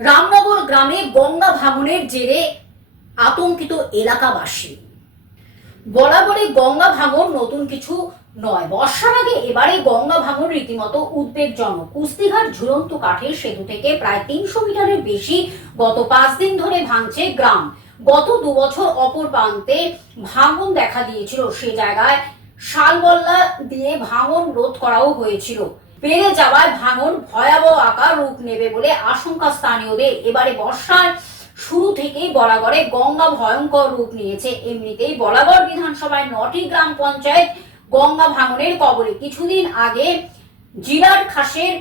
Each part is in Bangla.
রামনগর গ্রামে গঙ্গা ভাঙনের জেরে আতঙ্কিত এলাকাবাসী। বরাবরে গঙ্গা ভাঙন নতুন কিছু নয়, বর্ষার আগে এবারে গঙ্গা ভাঙন রীতিমতো উদ্বেগজনক। কুস্তিঘাট ঝুলন্ত কাঠের সেতু থেকে প্রায় ৩০০ মিটারের বেশি গত ৫ দিন ধরে ভাঙছে গ্রাম। গত ২ বছর অপর প্রান্তে ভাঙন দেখা দিয়েছিল, সে জায়গায় শালবল্লা দিয়ে ভাঙন রোধ করাও হয়েছিল। বেড়ে যাওয়ায় ভাঙন ভয়াবহ আকার রূপ নেবে বলে আশঙ্কা স্থানীয়দের। এবারে বর্ষার শুরু থেকেই বরাগড়ে গঙ্গা ভয়ঙ্কর রূপ নিয়েছে। এমনিতেই বরাগড় বিধানসভায় ৯টি গ্রাম পঞ্চায়েত গঙ্গা ভাঙনের কবলে। কিছুদিন আগে জিলার খাসের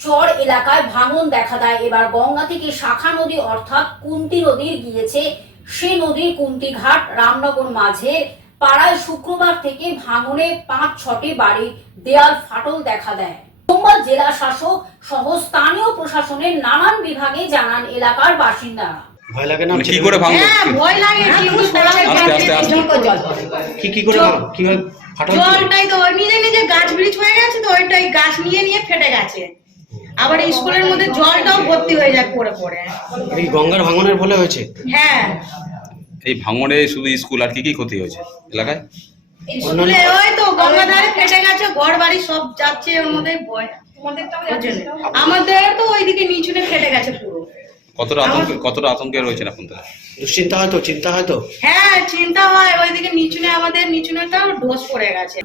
চর এলাকায় ভাঙন দেখা দেয়। এবার গঙ্গা থেকে শাখা নদী অর্থাৎ কুন্তি নদীর গিয়েছে সে নদীর কুন্তি ঘাট রামনগর মাঝের পাড়ায় শুক্রবার থেকে ভাঙনে ৫-৬টি বাড়ির দেয়াল ফাটল দেখা দেয়। সোমবার জেলা শাসক সহ স্থানীয় প্রশাসনের নানান বিভাগে জানান এলাকার বাসিন্দারা। ভয় লাগে না? কি করে ভাঙলো? হ্যাঁ, ভয় লাগে। কি করে কিভাবে ফাটল? জলটাই তো নিজে নিজে গাছ ব্রিজ হয়ে গেছে, তো ওইটাই গাছ নিয়ে নিয়ে ফেটে গেছে। আবার স্কুলের মধ্যে জলটাও ভর্তি হয়ে যায় পড়ে পড়ে। এই গঙ্গার ভাঙনের ফলে হয়েছে? হ্যাঁ, এই ভাঙনে শুধু স্কুল আর কি কি ক্ষতি হয়েছে এলাকায়? স্কুলে ওই তো গঙ্গা ধারে ফেটে গেছে, ঘর বাড়ি সব যাচ্ছে ওর মধ্যে। ভয় আমাদের তো ওইদিকে নিচুনে ফেটে গেছে পুরো। কতটা আতঙ্কে রয়েছেন এখন তারা? দুশ্চিন্তা হয়তো, চিন্তা হয়তো। হ্যাঁ, চিন্তা হয়। ওইদিকে নিচুনে আমাদের নিচুনেটাও ঢোস পড়ে গেছে।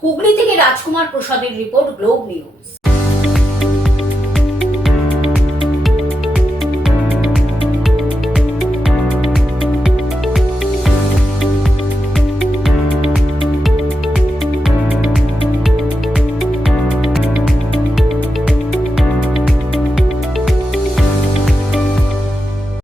হুগলি থেকে রাজকুমার প্রসাদের রিপোর্ট, গ্লোব নিউজ।